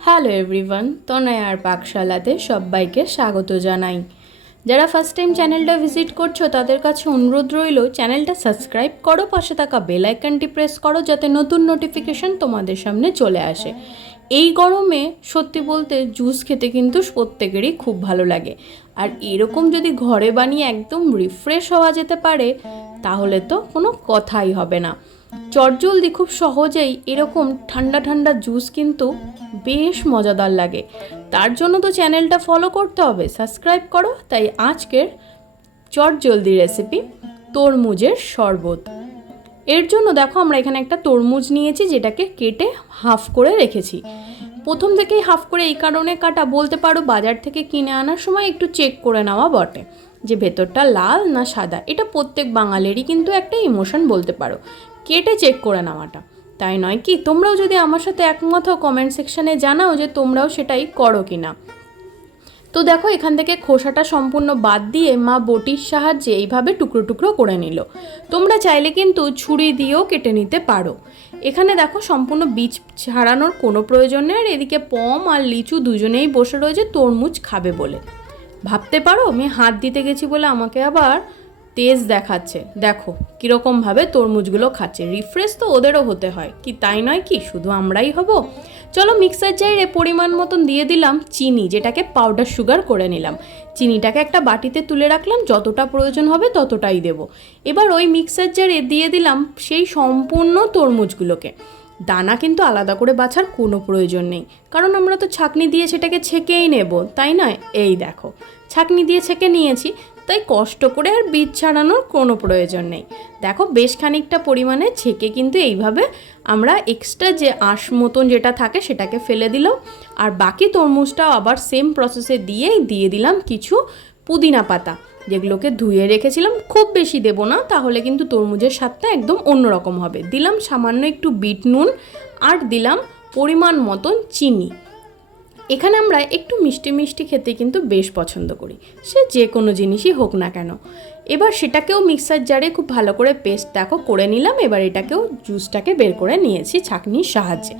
Hello everyone, তনয়ার পাকশালাতে সবাইকে স্বাগত জানাই। যারা ফার্স্ট টাইম চ্যানেলটা ভিজিট করছো তাদের কাছে অনুরোধ রইল, চ্যানেলটা সাবস্ক্রাইব করো, পাশে থাকা বেল আইকনটি প্রেস করো যাতে নতুন নোটিফিকেশন তোমাদের সামনে চলে আসে। এই গরমে সত্যি বলতে জুস খেতে কিন্তু প্রত্যেকেরই খুব ভালো লাগে, আর এরকম যদি ঘরে বানিয়ে একদম রিফ্রেশ হওয়া যেতে পারে তাহলে তো কোনো কথাই হবে না। চটজলদি খুব সহজেই এরকম ঠান্ডা ঠান্ডা জুস কিন্তু বেশ মজাদার লাগে। তার জন্য তো চ্যানেলটা ফলো করতে হবে, সাবস্ক্রাইব করো। তাই আজকের চটজলদি রেসিপি তরমুজের শরবত। এর জন্য দেখো আমরা এখানে একটা তরমুজ নিয়েছি, যেটাকে কেটে হাফ করে রেখেছি। প্রথম থেকেই হাফ করে এই কারণে কাটা, বলতে পারো বাজার থেকে কিনে আনার সময় একটু চেক করে নেওয়া বটে যে ভেতরটা লাল না সাদা। এটা প্রত্যেক বাঙালিরই কিন্তু একটা ইমোশন বলতে পারো, কেটে চেক করে নেওয়াটা, তাই নয় কি? তোমরাও যদি আমার সাথে একমত হও কমেন্ট সেকশানে জানাও যে তোমরাও সেটাই করো কি না। তো দেখো এখান থেকে খোসাটা সম্পূর্ণ বাদ দিয়ে মা বটির সাহায্যে এইভাবে টুকরো টুকরো করে নিল। তোমরা চাইলে কিন্তু ছুরি দিয়েও কেটে নিতে পারো। এখানে দেখো সম্পূর্ণ বীজ ছাড়ানোর কোনো প্রয়োজন নেই। আর এদিকে পম আর লিচু দুজনেই বসে রয়েছে তরমুজ খাবে বলে। ভাবতে পারো আমি হাত দিতে গেছি বলে আমাকে আবার তেজ দেখাচ্ছে। দেখো কীরকমভাবে তরমুজগুলো খাচ্ছে। রিফ্রেশ তো ওদেরও হতে হয়, কি তাই নয় কি? শুধু আমরাই হব? চলো মিক্সার জারে পরিমাণ মতন দিয়ে দিলাম চিনি, যেটাকে পাউডার সুগার করে নিলাম। চিনিটাকে একটা বাটিতে তুলে রাখলাম, যতটা প্রয়োজন হবে ততটাই দেব। এবার ওই মিক্সার জারে দিয়ে দিলাম সেই সম্পূর্ণ তরমুজগুলোকে। দানা কিন্তু আলাদা করে বাছার কোনো প্রয়োজন নেই, কারণ আমরা তো ছাঁকনি দিয়ে সেটাকে ছেঁকেই নেব, তাই নয়? এই দেখো ছাঁকনি দিয়ে ছেঁকে নিয়েছি, তাই কষ্ট করে আর বীজ ছাড়ানোর কোনো প্রয়োজন নেই। দেখো বেশ খানিকটা পরিমাণে ছেঁকে কিন্তু এইভাবে আমরা এক্সট্রা যে আঁশ মতন যেটা থাকে সেটাকে ফেলে দিলাম। আর বাকি তরমুজটাও আবার সেম প্রসেসে দিয়ে দিলাম কিছু পুদিনা পাতা, যেগুলোকে ধুয়ে রেখেছিলাম। খুব বেশি দেব না, তাহলে কিন্তু তরমুজের স্বাদটা একদম অন্যরকম হবে। দিলাম সামান্য একটু বিট নুন, আর দিলাম পরিমাণ মতন চিনি। এখানে আমরা একটু মিষ্টি মিষ্টি খেতে কিন্তু বেশ পছন্দ করি, সে যে কোনো জিনিসই হোক না কেন। এবার সেটাকেও মিক্সার জারে খুব ভালো করে পেস্ট দেখো করে নিলাম। এবার এটাকেও জুসটাকে বের করে নিয়েছি ছাঁকনির সাহায্যে।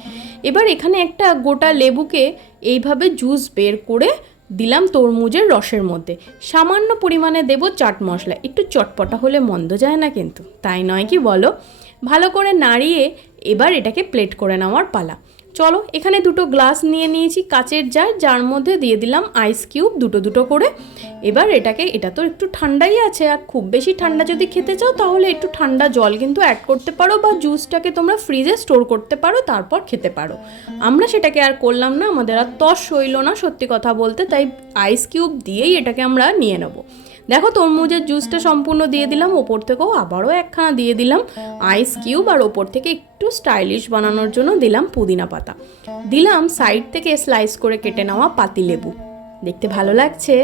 এবার এখানে একটা গোটা লেবুকে এইভাবে জুস বের করে দিলাম তরমুজের রসের মধ্যে। সামান্য পরিমাণে দেব চাট মশলা, একটু চটপটা হলে মন্দ যায় না কিন্তু, তাই নয় কি বলো? ভালো করে নাড়িয়ে এবার এটাকে প্লেট করে নেওয়ার পালা। চলো এখানে দুটো গ্লাস নিয়ে নিয়েছি কাচের জার, যার মধ্যে দিয়ে দিলাম আইস কিউব দুটো দুটো করে। এবার এটা তো একটু ঠান্ডাই আছে, আর খুব বেশি ঠান্ডা যদি খেতে চাও তাহলে একটু ঠান্ডা জল কিন্তু অ্যাড করতে পারো, বা জুসটাকে তোমরা ফ্রিজে স্টোর করতে পারো, তারপর খেতে পারো। আমরা সেটাকে আর করলাম না, আমাদের আর তস হইল না সত্যি কথা বলতে, তাই আইস কিউব দিয়েই এটাকে আমরা নিয়ে নেবো। দেখো তরমুজের জুসটা সম্পূর্ণ দিয়ে দিলাম, ওপর থেকেও আবারও একখানা দিয়ে দিলাম আইস কিউব, আর ওপর থেকে একটু স্টাইলিশ বানানোর জন্য দিলাম পুদিনা পাতা। দিলাম সাইড থেকে স্লাইস করে কেটে নেওয়া পাতিলেবু, দেখতে ভালো লাগছে।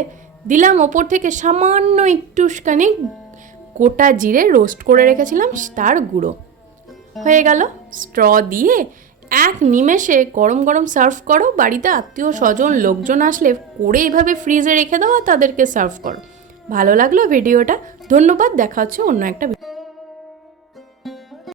দিলাম ওপর থেকে সামান্য একটুখানি গোটা জিরে রোস্ট করে রেখেছিলাম তার গুঁড়ো। হয়ে গেল। স্ট্র দিয়ে এক নিমেষে গরম গরম সার্ভ করো। বাড়িতে আত্মীয় স্বজন লোকজন আসলে করে এইভাবে ফ্রিজে রেখে দাও আর তাদেরকে সার্ভ করো। ভালো লাগলো ভিডিওটা? ধন্যবাদ, দেখা হচ্ছে অন্য একটা ভিডিও।